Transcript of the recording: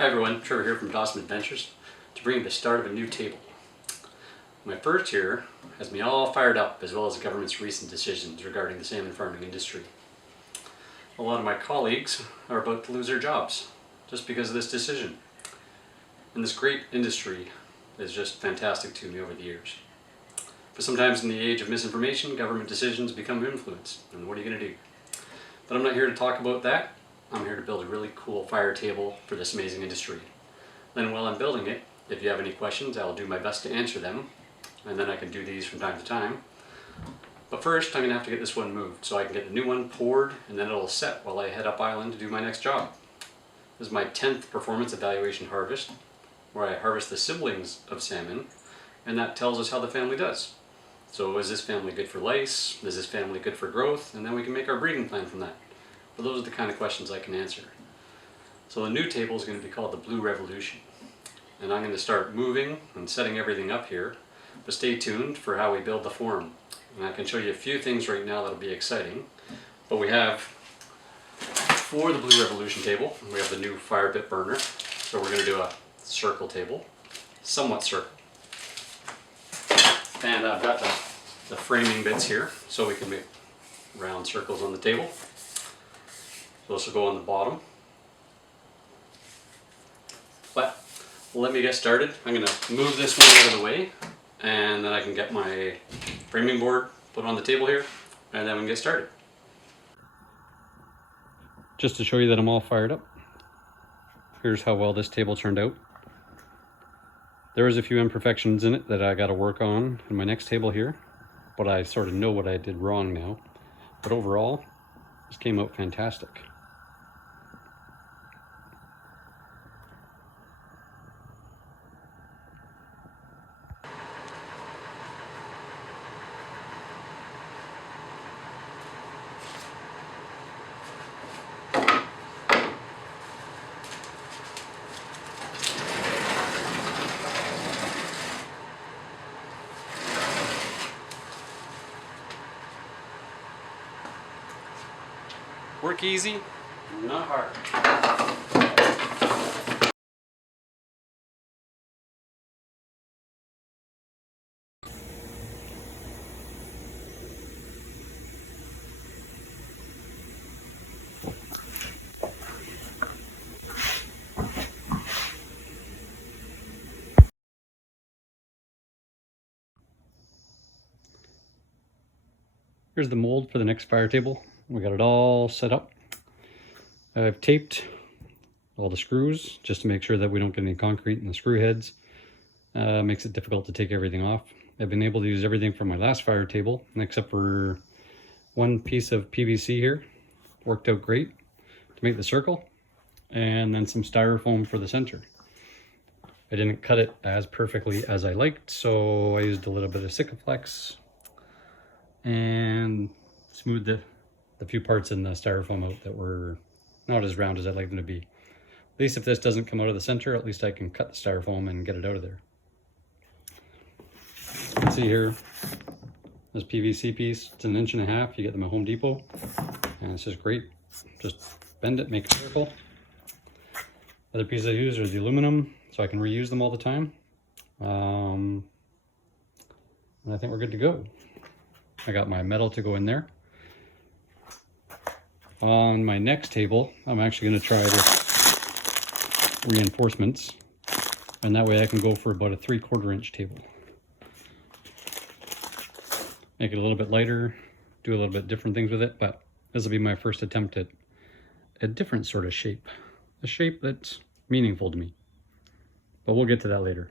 Hi everyone, Trevor here from Dawson Adventures to bring you the start of a new table. My first here has me all fired up, as well as the government's recent decisions regarding the salmon farming industry. A lot of my colleagues are about to lose their jobs just because of this decision. And this great industry is just fantastic to me over the years. But sometimes in the age of misinformation, government decisions become influence, and what are you going to do? But I'm not here to talk about that. I'm here to build a really cool fire table for this amazing industry. Then while I'm building it, if you have any questions, I'll do my best to answer them, and then I can do these from time to time. But first, I'm going to have to get this one moved so I can get the new one poured, and then it'll set while I head up island to do my next job. This is my 10th performance evaluation harvest, where I harvest the siblings of salmon, and that tells us how the family does. So is this family good for lice? Is this family good for growth? And then we can make our breeding plan from that. But those are the kind of questions I can answer. So the new table is going to be called the Blue Revolution. And I'm going to start moving and setting everything up here. But stay tuned for how we build the form. And I can show you a few things right now that'll be exciting. But we have, for the Blue Revolution table, we have the new fire pit burner. So we're going to do a circle table, somewhat circle. And I've got the framing bits here so we can make round circles on the table. So this will go on the bottom. But let me get started. I'm going to move this one out of the way, and then I can get my framing board put on the table here, and then we can get started. Just to show you that I'm all fired up, here's how well this table turned out. There is a few imperfections in it that I got to work on in my next table here, but I sort of know what I did wrong now. But overall, this came out fantastic. Work easy, not hard. Here's the mold for the next fire table. We got it all set up. I've taped all the screws just to make sure that we don't get any concrete in the screw heads. Makes it difficult to take everything off. I've been able to use everything from my last fire table, except for one piece of PVC here. Worked out great to make the circle, and then some styrofoam for the center. I didn't cut it as perfectly as I liked, so I used a little bit of Sikaflex and smoothed the few parts in the styrofoam out that were not as round as I'd like them to be. At least if this doesn't come out of the center, at least I can cut the styrofoam and get it out of there. You can see here, this PVC piece, it's 1.5 inches. You get them at Home Depot, and it's just great. Just bend it, make a circle. Other piece I use is the aluminum, so I can reuse them all the time. And I think we're good to go. I got my metal to go in there. On my next table, I'm actually going to try the reinforcements, and that way I can go for about a 3/4 inch table. Make it a little bit lighter, do a little bit different things with it, but this will be my first attempt at a different sort of shape. A shape that's meaningful to me. But we'll get to that later.